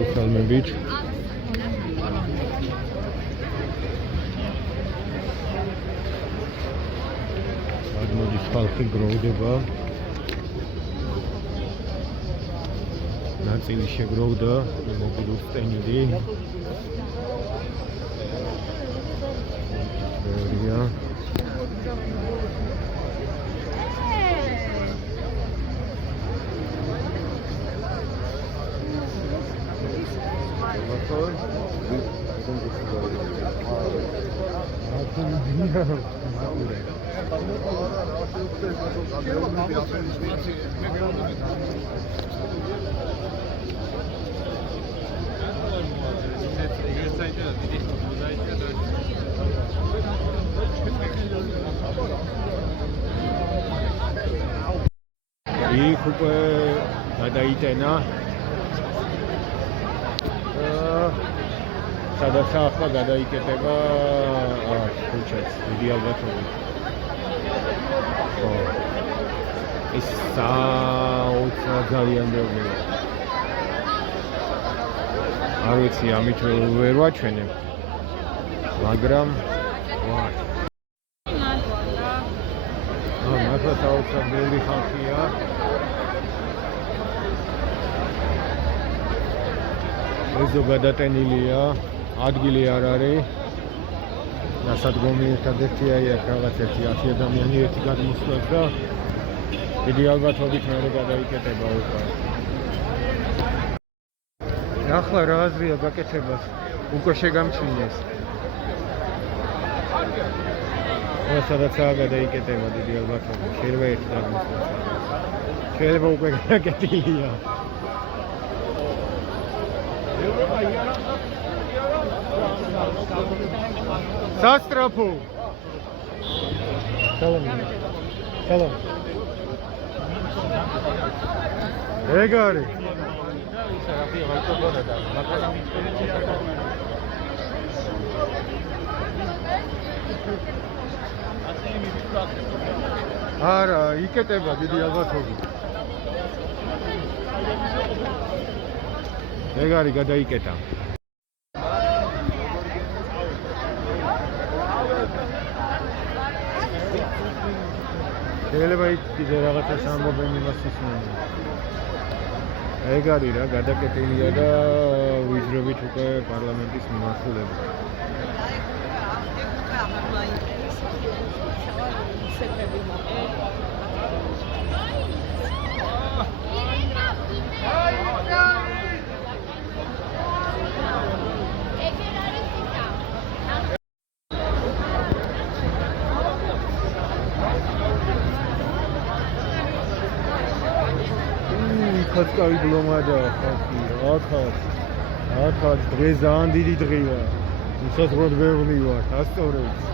მოგესალმებით. მოდის ხალხი გროვდება. ნაწილი შეგროვდა მობილური სტენდი. იქ უკვე გადაიტენა სადაც ახლა გადაიკეტება ქუჩაც დიდი ალბათობით. ეს ძალიან ბევრია. არ ვიცი ამით ვერ ვაჩვენებ, მაგრამ მართლა საოცრად ბევრი ხალხია. ეზო გადატენილია, ადგილი არ არის. დასადგომი ერთადერთია იქ რაღაც 100 ადამიანი ერთი გადმოსვლას და დიდი ალბათობით მეორე გადაიკეტება უკვე. ახლა რა აზრია გაკეთებას? უკვე შეგამჩნიეს. სადაცაა გადაიკეტება დიდი ალბათობით. შეიძლება ერთი გადმოსვლა. შეიძლება უკვე გაკეთილია. სასტრაფო. სალამ. სალამ. ეგ არის. არა, იკეტება დიდი ალბათობით. ეგ არის გადაიკეტა. შეიძლება იქ კიდე რაღაცას ამბობენ იმას ისმენ. ეგ არის რა, გადაკეტილია და ვიძრებით უკვე პარლამენტის მიმართულება. ხალხი ბლომადა ხალხი აქაც დღე ძალიან დიდი დღეა. უსაზღვროდ ბევრი ვარ, ასწორებს.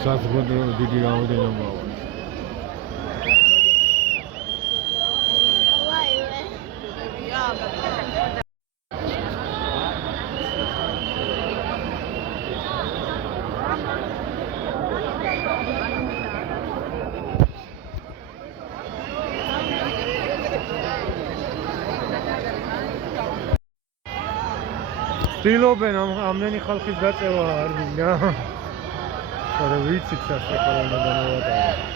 საზღვრად დიდი რაოდენობაა. ცდილობენ ამდენი ხალხის გაწევა არ მინდა. არა ვიცით სასწრაფო უნდა გამოვატარო.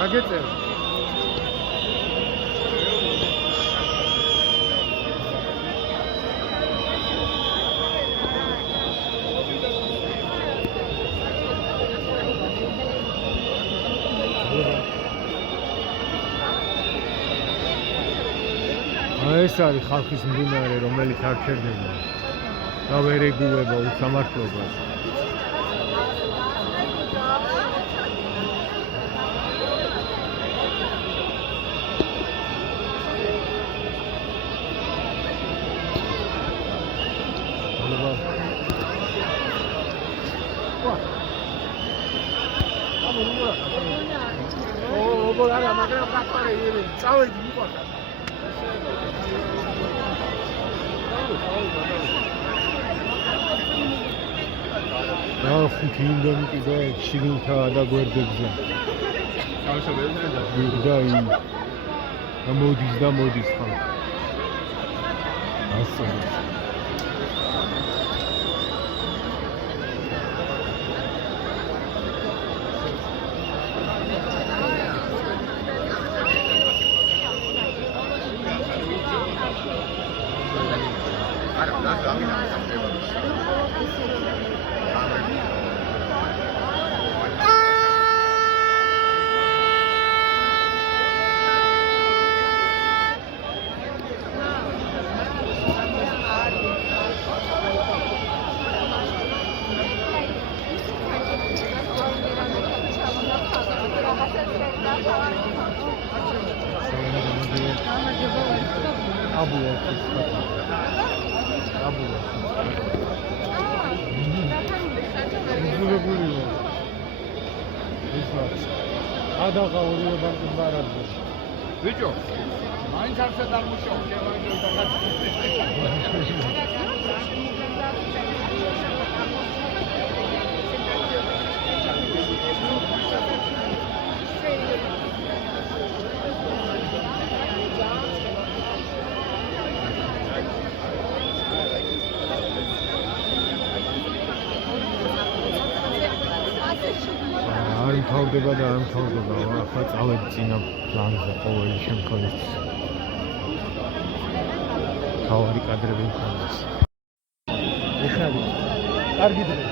აგეწევ. ეს არის ხალხის მდინარე, რომელიც არ ჩერდება და ვერ ეგუება უსამართლობას. ხუთი ინდომი კიდე შიგნითაა და გვერდებზე. და მოდის ხალხი. ასწორებს. Video. Mein Tag da muss ich auch არ მთავრდება და არ მთავრდება, ახლა წავედი წინა პლანზე ყოველი შემთხვევით. თავარი კადრები მქონდეს. ეხლა კარგი დღე.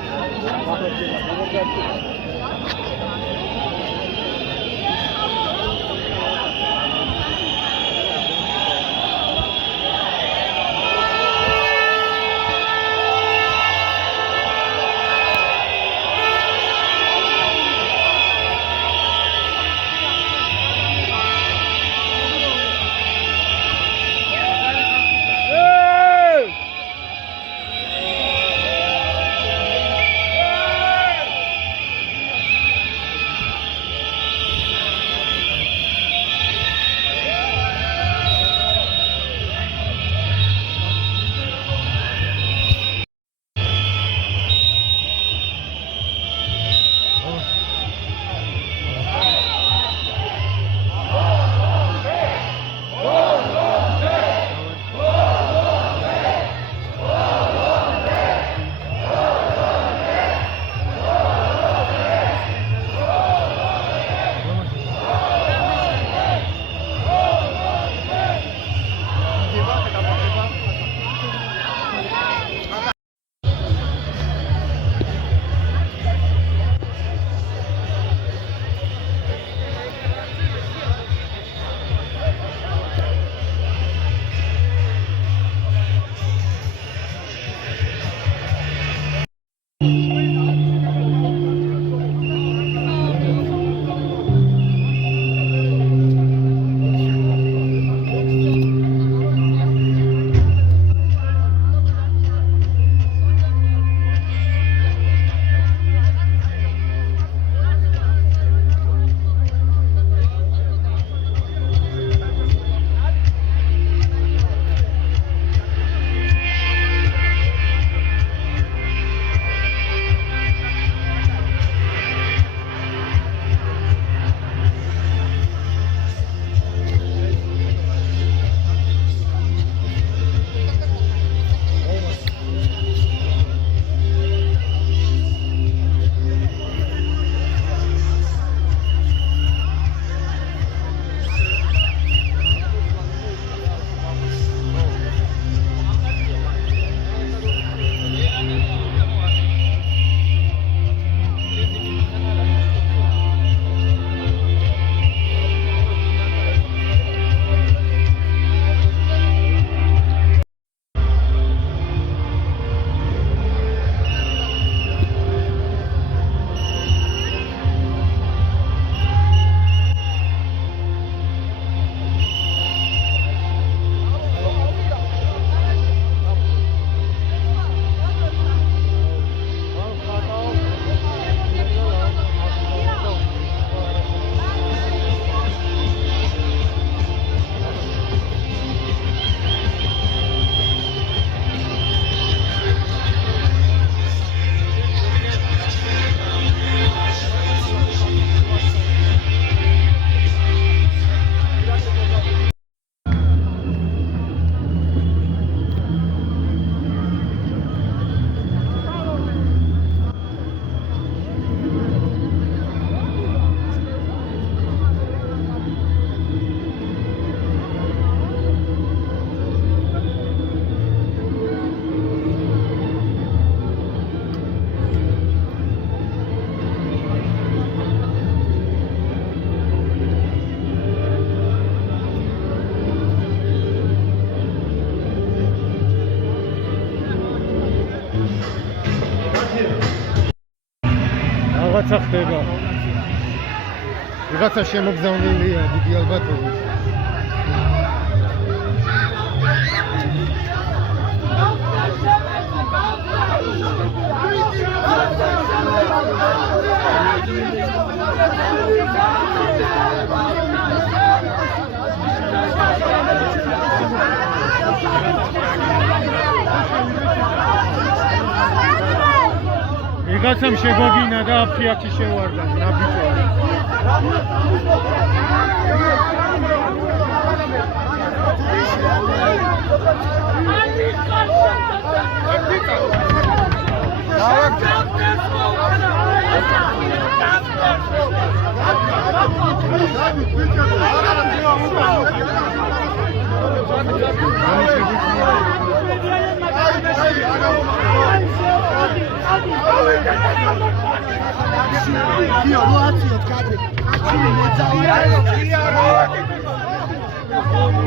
რაღაცა ხდება. Რაღაცა შემოგზავნილია დიდი ალბათობით. ვიღაცამ შეგვაგინა და აფიაქი შევარდა ნაბიჯო.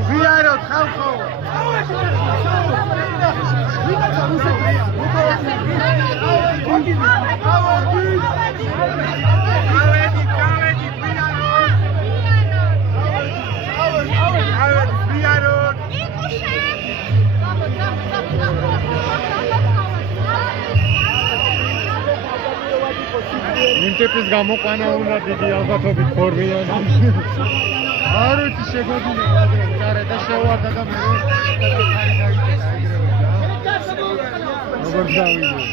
ვიაროთ ხალხო იმ ტიპის გამოყვანა უნდა დიდი ალბათობით ფორმიანი. არ ვიცი შეგვაგინა მაგრამ წარე და შევარდა და მე ხარი გაიწედა ეგრევე და როგორ დავიდე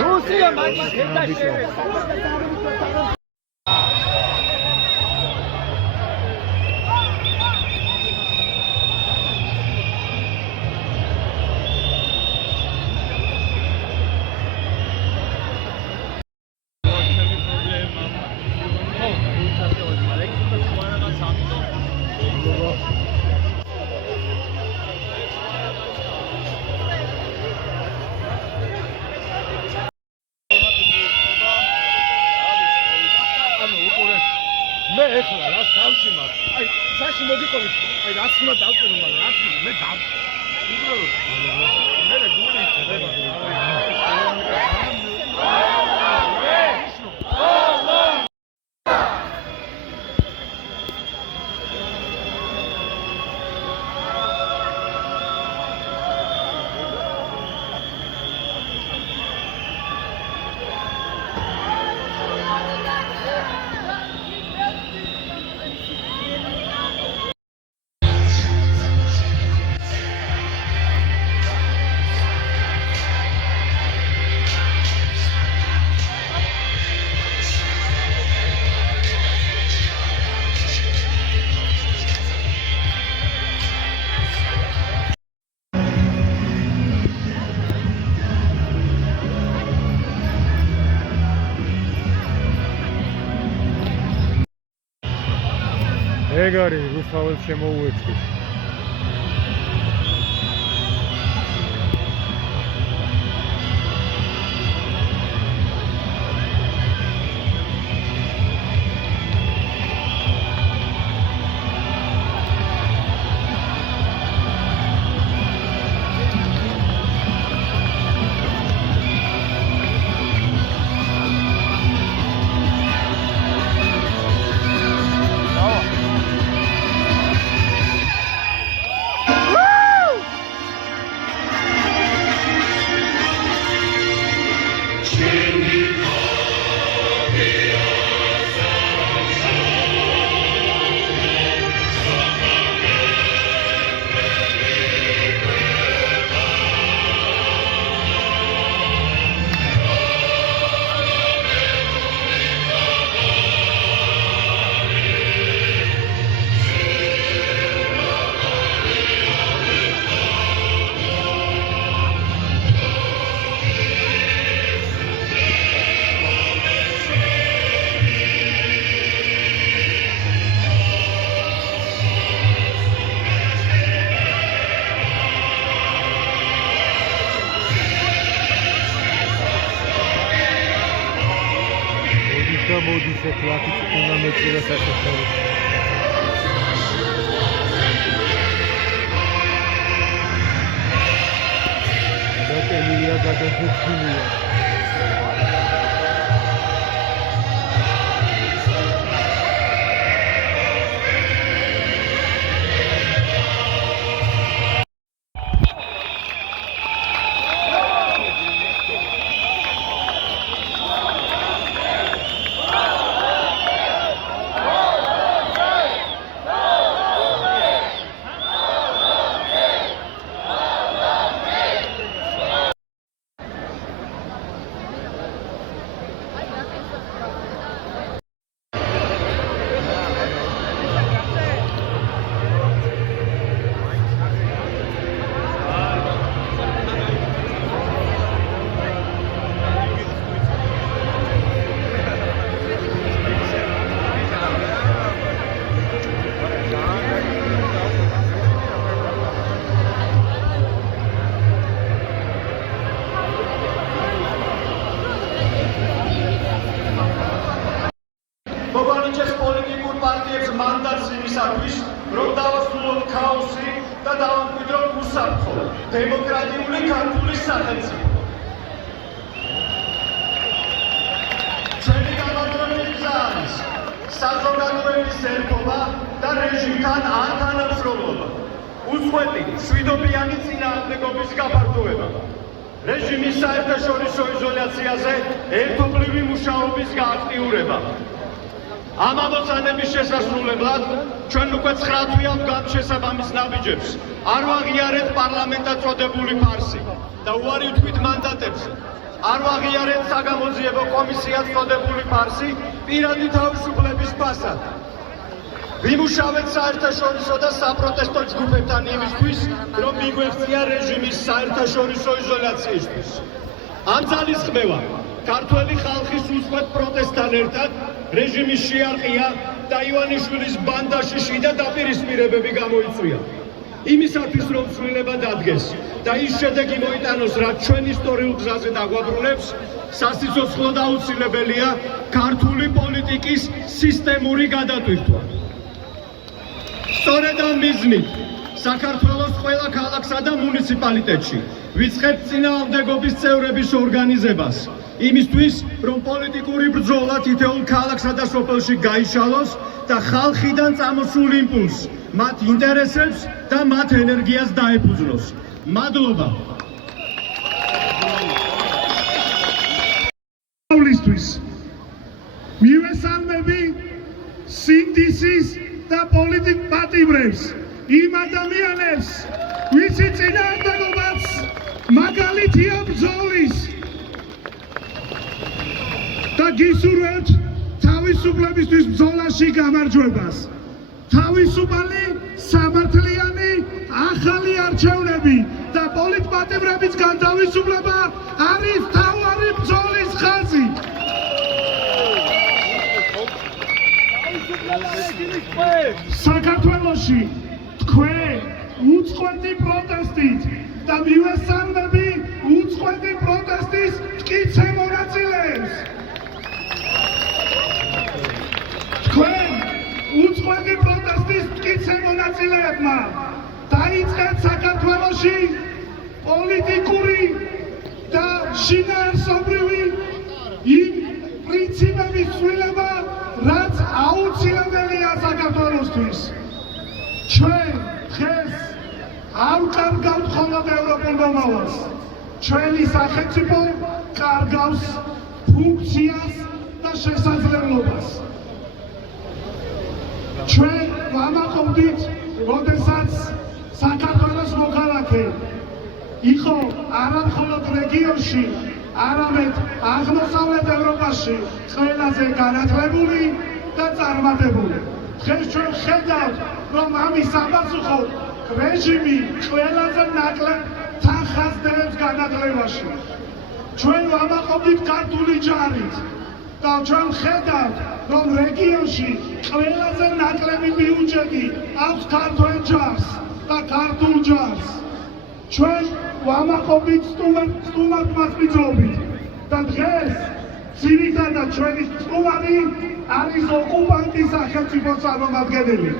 რუსია მაგის ეთაში მე ეხლა რა თავში მაქვს. აი, საში მოგიყვებით. აი, რაც უნდა დავწერო, მაგრამ რაც მე დამ. უბრალოდ მე გული იწერება. ეგ არის რუსთაველს შემოუერთდი. მოდის ეხლა 10 წუთი მეწირა სასახური. და ტელევიზია გადაძეცილია. მოგონიჭეს პოლიტიკურ პარტიებს მანდატს იმისათვის, რომ დავასრულოთ ქაოსი და დავამკვიდროთ უსაფრთხო დემოკრატიული ქართული სახელმწიფო. ჩვენი გამარჯვების გზა არის საზოგადოების ერთობა და რეჟიმთან ანთანამშრომლობა. უწყვეტი მშვიდობიანი წინააღმდეგობის გაფართოება. რეჟიმის საერთაშორისო იზოლაციაზე ერთობლივი მუშაობის გააქტიურება. ამ ამოცანების შესასრულებლად ჩვენ უკვე 9 თვეა ვგავთ შესაბამის ნაბიჯებს. არ ვაღიარეთ პარლამენტად წოდებული ფარსი და უარი ვთქვით მანდატებზე. არ ვაღიარეთ საგამოძიებო კომისიად წოდებული ფარსი პირადი თავისუფლების ფასად. ვიმუშავეთ საერთაშორისო და საპროტესტო ჯგუფებთან იმისთვის, რომ მიგვეღწია რეჟიმის საერთაშორისო იზოლაციისთვის. ამ ძალისხმევა ქართველი ხალხის უწყვეტ პროტესტთან ერთად რეჟიმის შეარყია და ივანიშვილის ბანდაში შიდა დაპირისპირებები გამოიწვია. იმისათვის რომ ცვლილება დადგეს და ის შედეგი მოიტანოს, რაც ჩვენ ისტორიულ გზაზე დაგვაბრუნებს, სასიცოცხლო და აუცილებელია ქართული პოლიტიკის სისტემური გადატვირთვა. სწორედ ამ მიზნით საქართველოს ყველა ქალაქსა და მუნიციპალიტეტში ვიწყებთ წინააღმდეგობის წევრების ორგანიზებას. იმისთვის, რომ პოლიტიკური ბრძოლა თითოეულ ქალაქსა და სოფელში გაიშალოს და ხალხიდან წამოსულ იმპულსს, მათ ინტერესებს და მათ ენერგიას დაეფუძნოს. მადლობა. მივესალმები სინდისის და პოლიტიკ პატიმრებს, იმ ადამიანებს, ვისი წინააღმდეგობაც მაგალითია ბრძოლის. და გისურვებთ თავისუფლებისთვის ბრძოლაში გამარჯვებას. თავისუფალი, სამართლიანი, ახალი არჩევნები და პოლიტპატიმრების განთავისუფლება არის მთავარი ბრძოლის ხაზი. საქართველოში თქვენ უწყვეტი პროტესტით და მივესალმები უწყვეტი პროტესტის მტკიცე მონაწილეებს. თქვენ უწყვეტი პროტესტის მტკიცე მონაწილეებმა დაიწყეთ საქართველოში პოლიტიკური და შინაარსობრივი იმ პრინციპების ცვლილება, რაც აუცილებელია საქართველოსთვის. ჩვენ დღეს არ კარგავთ მხოლოდ ევროპულ მომავალს. ჩვენი სახელმწიფო კარგავს ფუნქციას და შესაძლებლობას. ჩვენ ვამაყობდით, როდესაც საქართველოს მოქალაქე იყო არა მხოლოდ რეგიონში, არამედ აღმოსავლეთ ევროპაში ყველაზე განათლებული და წარმატებული. დღეს ჩვენ ხედავთ, რომ ამის საპასუხოდ რეჟიმი ყველაზე ნაკლებ თანხას დევს განათლებაში. ჩვენ ვამაყობდით ქართული ჯარით და ჩვენ ხედავთ, რომ რეგიონში ყველაზე ნაკლები ბიუჯეტი აქვს ქართულ ჯარს და ქართულ ჯარს. ჩვენ ვამაყობდით სტუმართ მასპინძლობით და დღეს ძირითადად ჩვენი სტუმარი არის ოკუპანტის სახელმწიფოს წარმომადგენელი.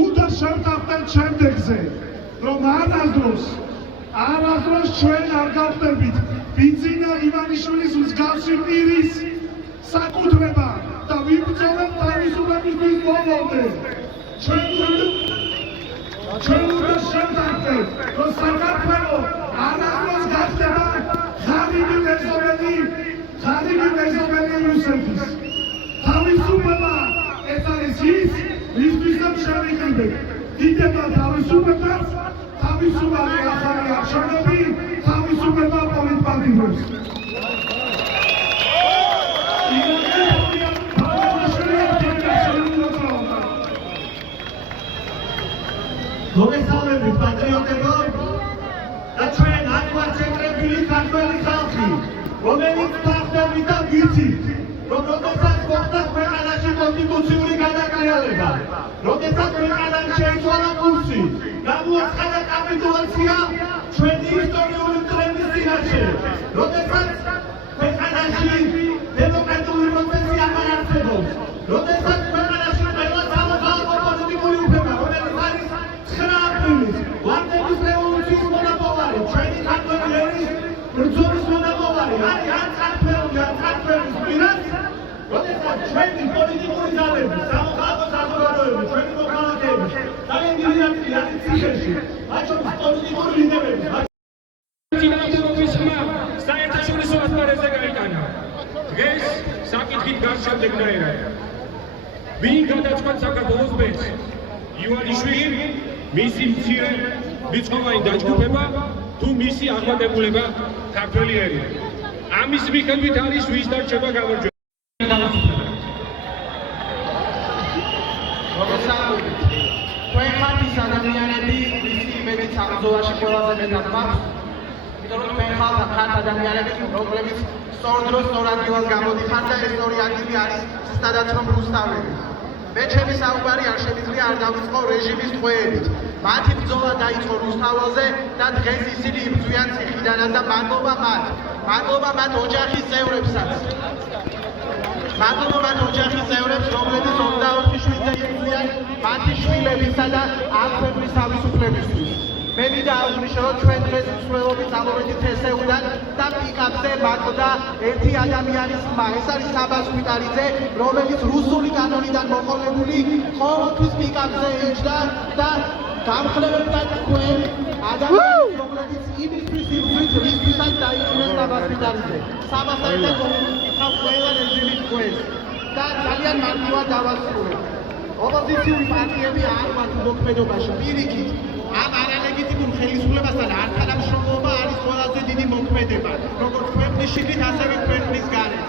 უნდა შევთანხმდეთ შემდეგზე, რომ არასდროს ჩვენ არ გავხდებით ივანიშვილის მსგავსი პირის საკუთრება და ვიბრძოლებ თავისუფლებისთვის ბოლომდე. ჩვენ უნდა შევდარდეთ, რომ საქართველო არასდროს გახდება ღარიბი მეზობელი რუსეთის. თავისუფლება ეს არის ის, ვისთვისაც შევიკრიბეთ. დიდება თავისუფლებას, თავისუფალი ახალი არჩევნები, თავისუფლება პოლიტპარტიებს. მოგესალმებით პატრიოტებო და ჩვენ აღმოცენებელი ქართველი ხალხი, რომელიც ფაქტები და ვიცით, რომ როდესაც მოხდა ქვეყანაში კონსტიტუციური გადატრიალება, როდესაც ქვეყანამ შეიცვალა კურსი, გამოაცხადა კაპიტულაცია ჩვენი ისტორიული წლების წინაშე, როდესაც ქვეყანაში დემოკრატიული პროცესი აღარ არსებობს, როდესაც ქვეყანაში ყველა სამოქალაქო პოლიტიკური უფლება, რომელიც არის 9 აპრილის ვარდების რევოლუციის მონაპოვარი, ჩვენი ქართველი ერის ბრძოლის მონაპოვარი, არის ან ქართველის პირას, როდესაც ჩვენი პოლიტიკური ძალები, სამოქალაქო საზოგადოება, ჩვენი მოქალაქეები, ძალიან დიდი ნაწილი არის ციხეში, მათ შორის პოლიტიკური ლიდერები. წინააღმდეგობის ხმა საერთაშორისო ასპარეზზე გაიტანა. დღეს საკითხით გარშემდეგნაირად. ვინ გადაწყვეტ საქართველოს ბედს? ივანიშვილი, მისი მცირე რიცხოვანი დაჯგუფება თუ მისი აღმატებულება ქართველი ერი? ამის მიხედვით არის ვის დარჩება გამარჯვება. მოგესალმებით. თქვენ ხართ ის ადამიანები, ვისი იმედით ამ ბრძოლაში ყველაზე მეტად მაქვს. იმიტომ რომ თქვენ ხართ ადამიანები, რომლებიც სწორ დროს სწორ ადგილას გამოდიხართ და ეს სწორი ადგილი არის ზუსტადაც რომ რუსთავები. მე ჩემი საუბარი არ შემიძლია არ დავიწყო რეჟიმის ტყვეებით. მათი ბრძოლა დაიწყო რუსთაველზე და დღეს ისინი იბრძვიან ციხიდანაც და მადლობა მათ ოჯახის წევრებსაც. მადლობა მათ ოჯახის წევრებს, რომლებიც 24 შვილზე იბრძვიან მათი შვილებისა და აღქმების თავისუფლებისთვის. მე მინდა აღვნიშნო, რომ ჩვენ დღეს მსვლელობით ამოვედით ესეუდან და პიკაპზე მაყდა ერთი ადამიანის ხმა. ეს არის საბას ხვიტარიძე, რომელიც რუსული კანონიდან მოყოლებული ყოველთვის პიკაპზე იჯდა და გამხლებებდა თქვენ ადამიანს, რომლებიც იმისთვის იბრძვით, რისთვისაც დაიჭირეს საბას ხვიტარიძე. საბასთან მოგვიქავ ყველა რეჟიმის თქვენს და ძალიან მარტივად დავასრულებ. ოპოზიციური პარტიები არ ვართ მოქმედობაში, პირიქით. ამ არალეგიტიმურ ხელისუფლებასთან არ თანამშრომლობა არის ყველაზე დიდი მოქმედება, როგორც ქვეყნის შიგნით, ასევე ქვეყნის გარეთ.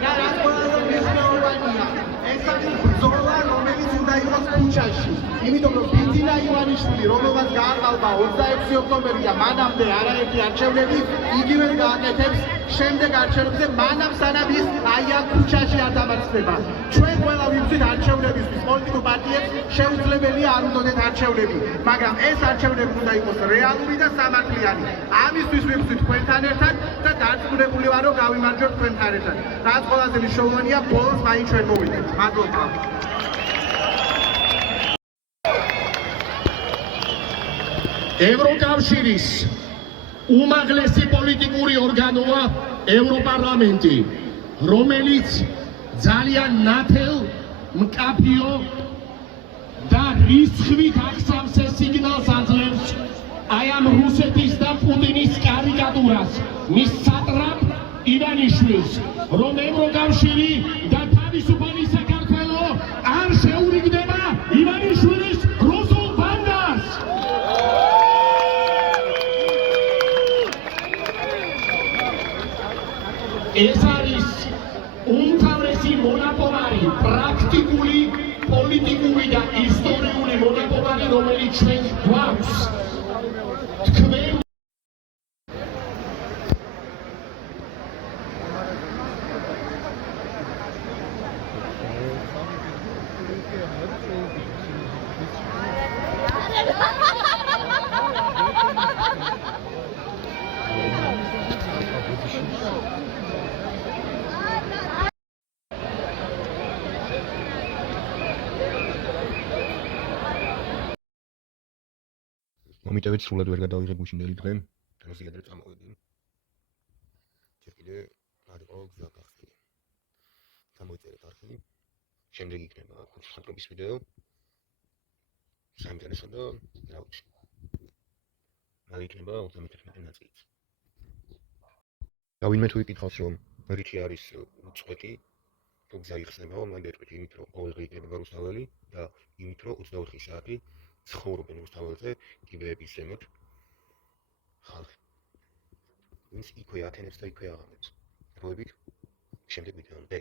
და რაც ყველაზე მნიშვნელოვანია, ეს არის ბრძოლა, რომელიც უნდა იყოს ქუჩაში. იმიტომ რომ ბიძინა ივანიშვილი, რომელმაც გააყალბა 26 ოქტომბერი და მანამდე არაერთი არჩევნები, იგივე გააკეთებს შემდეგ არჩევნებზე, მანამ სანამ ის აი ამ ქუჩაში არ დამარცხდება. ჩვენ ყველა ვიბრძვით არჩევნებისთვის, პოლიტიკურ პარტიებს შეუძლებელია არ უნდათ არჩევნები, მაგრამ ეს არჩევნები უნდა იყოს რეალური და სამართლიანი. ამისთვის ვიბრძვით თქვენთან ერთად და დარწმუნებული ვარ, რომ გავიმარჯვებთ თქვენთან ერთად. რაც ყველაზე მნიშვნელოვანია, ბოლოს მაინც ჩვენ მოვიდეთ. მადლობა. ევროკავშირის უმაღლესი პოლიტიკური ორგანოა ევროპარლამენტი, რომელიც ძალიან ნათელ, მკაფიო და რისხვით ახსავს ეს სიგნალს აძლევს აი ამ რუსეთის და პუტინის კარიკატურას, მის სატრაპ ივანიშვილს, რომ ევროკავშირი და თავისუფალი საქართველო არ შეურიგდება ივანიშვილის რუსულ ბანდას. ეს არის უმთავრესი მონაპოვარი, პრაქტიკული, პოლიტიკური და ისტორიული მონაპოვარი, რომელიც ჩვენ გვაქვს. თქვენ მომიტევეთ სრულად ვერ გადავიღე გუშინდელი დღე, დროზე ადრე წამოვედი. კიდე არ იყო გზა გახსნილი. გამოიწერეთ არხი. შემდეგ იქნება ხატრობის ვიდეო. საინტერესო და რა ვიცი. მალე იქნება 31 ნაწილიც. დავინმე თუ იკითხავს რომ რითი არის უწყვეტი თუ გზა იხსნება, მან დაიწყეთ იმით რომ ყოველდღე იქნება რუსთაველი და იმით რომ 24 საათი ცხოვრობენ რუსთაველზე კიბეების ზემოთ ხალხი. ვინც იქვე ათენებს და იქვე აღამებს. დროებით შემდეგ ვიდეომდე.